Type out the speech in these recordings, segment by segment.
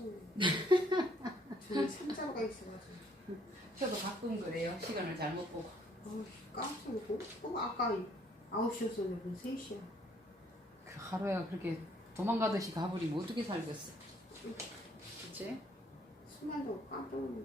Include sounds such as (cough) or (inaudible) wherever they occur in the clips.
깜짝이야. 저기 상자가 있어가지고. 저도 가끔 그래요. 시간을 잘못 보고. 어우, 깜짝 놀고. 또 아까 9시였어, 여기 3시야. 그 하루에 그렇게 도망가듯이 가버리면 어떻게 살겠어. 그치? 수만도 깜짝 놀래.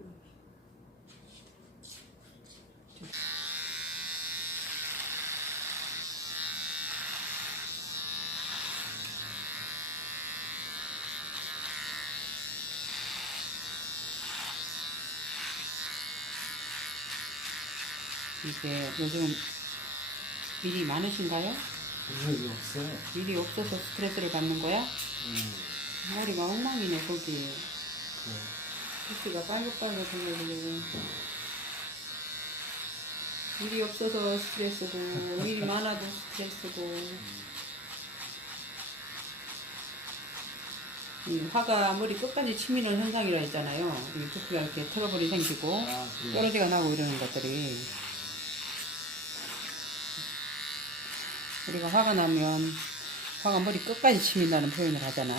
이게 요즘 일이 많으신가요? 일이 없어요. 일이 없어서 스트레스를 받는 거야? 음, 머리가 엉망이네 거기. 그, 글씨가 빨갛빨갛 보여지고 일이 없어서 스트레스고 일이 많아도 스트레스고 이 화가 머리 끝까지 치미는 현상이라 했잖아요. 이 두피가 이렇게 트러블이 생기고 아? 뾰루지가 나고 이러는 것들이 우리가 화가 나면 화가 머리 끝까지 치민다는 표현을 하잖아.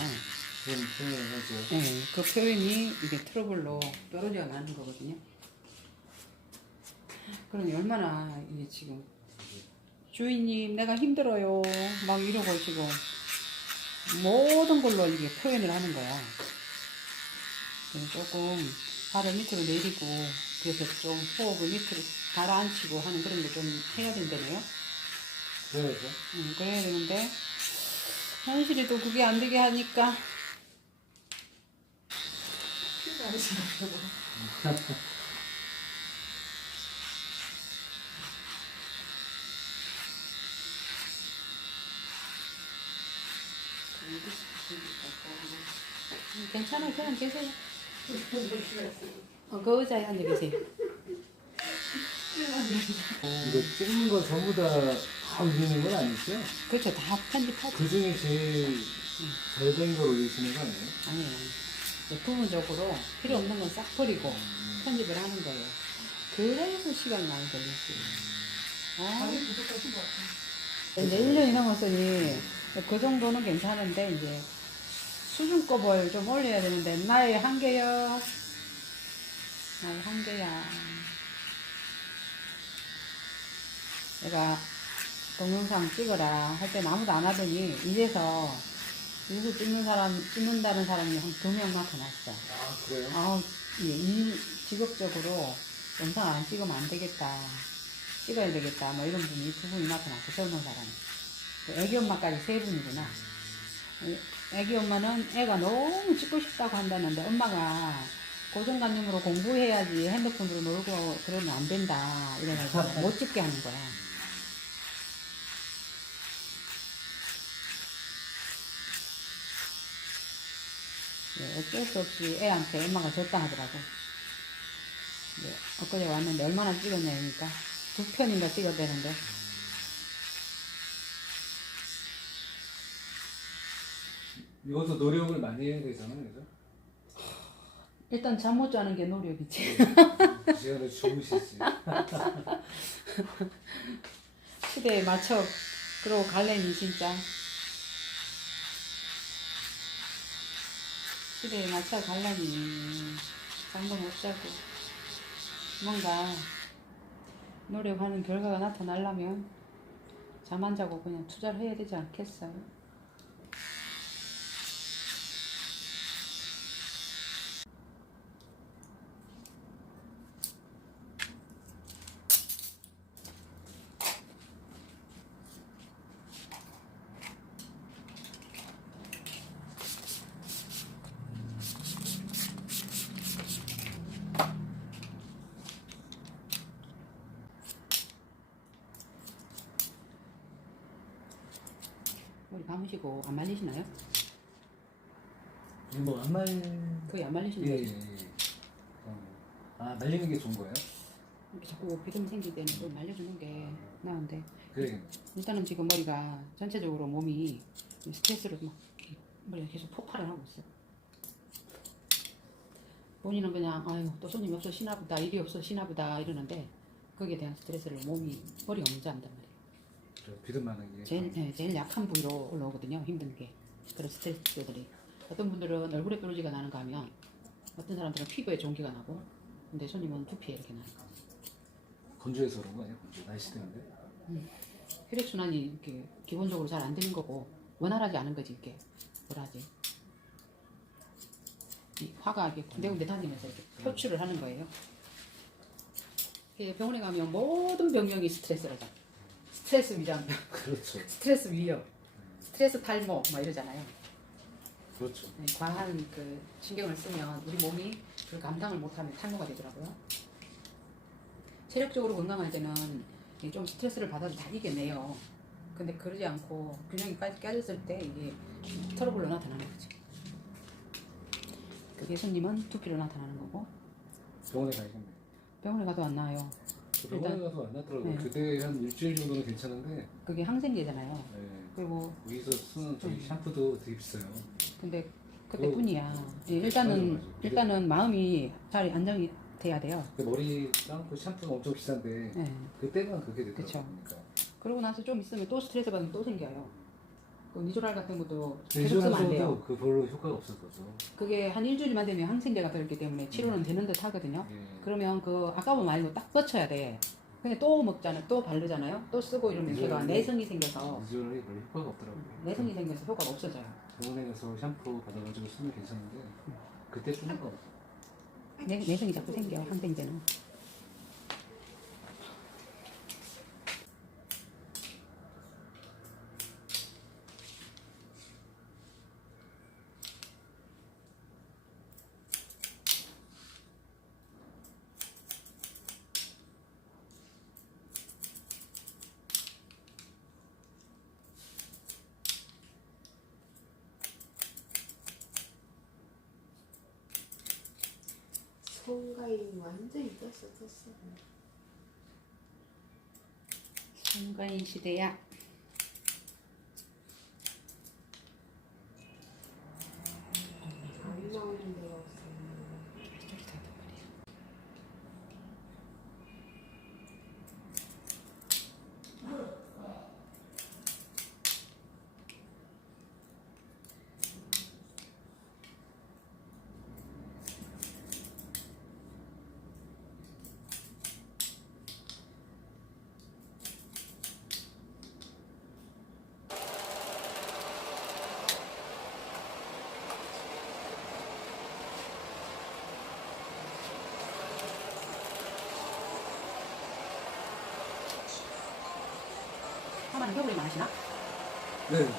그런 표현을 하죠. 네, 그 표현이 이게 트러블로 뾰루지가 나는 거거든요. 그러니 얼마나 이게 지금 주인님 내가 힘들어요 막 이러고 지금 모든 걸로 이게 표현을 하는 거야. 조금 발을 밑으로 내리고 그래서 좀 호흡을 밑으로 가라앉히고 하는 그런 거좀 해야 된다네요. 그래야죠. 음, 그래야 되는데 현실이 또 그게 안 되게 하니까 음, (laughs) 괜찮아요. 그냥 계세요. 어, 그 의자에 앉아 계세요. 이거 찍는 거 전부 다, 다 올리는 건 아니죠? 그렇죠. 다 편집하죠. 그 중에 제일 잘 된 걸 올리시는 거 아니에요? 아니에요. 이제 부분적으로 필요 없는 건 싹 버리고 편집을 하는 거예요. 그래서 시간이 많이 걸리지. 어? 이제 1년이 넘었으니 그 정도는 괜찮은데 이제 수준급을 좀 올려야 되는데 나의 한계요. 나의 한계야. 내가 동영상 찍어라 할땐 아무도 안 하더니 이제서 유튜브 찍는 사람 찍는다는 사람이 한 두 명 나타났어. 아, 그래요? 아, 예, 이 직업적으로 영상 안 찍으면 안 되겠다. 찍어야 되겠다. 뭐 이런 분이 두 분이 나타났어. 젊은 사람이. 그 애기 엄마까지 세 분이구나. 애- 애기 엄마는 애가 너무 찍고 싶다고 한다는데 엄마가 고정관념으로 공부해야지 핸드폰으로 놀고 그러면 안 된다. 이래가지고 못 찍게 하는 거야. 어쩔 수 없이 애한테 엄마가 줬다 하더라고. 네, 엊그제 왔는데 얼마나 찍었냐니까 두 편인가 찍어야 되는데 이것도 노력을 많이 해야 되잖아요, 그죠? 일단 잠 못 자는 게 노력이지. 그 시간에 주무시지. 시대에 맞춰 그러고 갈래니 진짜 시대에 맞춰 갈라니 잠도 못 자고 뭔가 노력하는 결과가 나타나려면 잠 안 자고 그냥 투자를 해야 되지 않겠어요? 감으시고 안 말리시나요? 뭐, 안 말, 거의 안 말리시는 예, 예, 거죠? 예. 어. 아, 말리는 게 좋은 거예요? 이렇게 자꾸 비듬이 생길 때는 좀 말려주는 게 나은데 그래. 일단은 지금 머리가 전체적으로 몸이 스트레스로 막 머리가 계속 폭발을 하고 있어. 본인은 그냥 아유 또 손님이 없어 쉬나 보다 일이 없어 쉬나 보다 이러는데 거기에 대한 스트레스를 몸이 머리가 먼저 한단 말이에요. 저 비듬 많은 게. 제일 네, 제일 약한 부위로 올라오거든요. 힘든 게 그런 스트레스들이 어떤 분들은 얼굴에 뾰루지가 나는가 하면 어떤 사람들은 피부에 종기가 나고 근데 손님은 두피에 이렇게 나요. 건조해서 그런 거? 건조 날씨 때문에. 혈액순환이 이렇게 기본적으로 잘 안 되는 거고 원활하지 않은 거지 이게 뭐라 하지 이 화가 이렇게 군데군데 다니면서 이렇게 표출을 하는 거예요. 이게 병원에 가면 모든 병명이 스트레스라죠. 스트레스 위장병, (laughs) 그렇죠. 스트레스 위염, 스트레스 탈모 막 이러잖아요. 그렇죠. 네, 과한 그 신경을 쓰면 우리 몸이 그 감당을 못하면 탈모가 되더라고요. 체력적으로 건강할 때는 이게 좀 스트레스를 받아도 다 이겨내요. 근데 그러지 않고 균형이 까- 깨졌을 때 이게 트러블로 나타나는 거지. 손님은 두피로 나타나는 거고 병원에 가야겠네. 병원에 가도 안 나와요. 저 병원에 가서 안 나더라고요. 네. 그때 한 일주일 정도는 괜찮은데 그게 항생제잖아요. 네. 그리고 여기서 쓰는 저희 음. 샴푸도 되게 비싸요. 근데 그때뿐이야. 예, 일단은 맞아, 맞아. 일단은 마음이 잘 안정이 돼야 돼요. 근데 머리랑 그 샴푸는 엄청 비싼데 예. 그때만 그게 되더라고요. 그쵸. 그러니까. 그러고 나서 좀 있으면 또 스트레스 받으면 또 생겨요. 그 니조랄 같은 것도 계속 쓰면 안 돼요. 그 별로 효과가 없었거죠. 그게 한 일주일만 되면 항생제가 들기 때문에 치료는 되는 듯 하거든요. 예. 그러면 그 아까운 말로 딱 뻗쳐야 돼. 근데 또 먹잖아요. 또 바르잖아요. 또 쓰고 이러면 이제 걔가 내성이 생겨서 이전에 별로 효과가 없더라고요. 내성이 생겨서 효과가 없어져요. 병원에 가서 샴푸 받아가지고 쓰면 괜찮은데 그때 쓰는 거 내, 내성이 자꾸 생겨 항생제는. 송가인 완전히 떴어 떴어. 송가인 시대야. 안 나오는 데가 없어. 하만 겨울에 마시나? 네.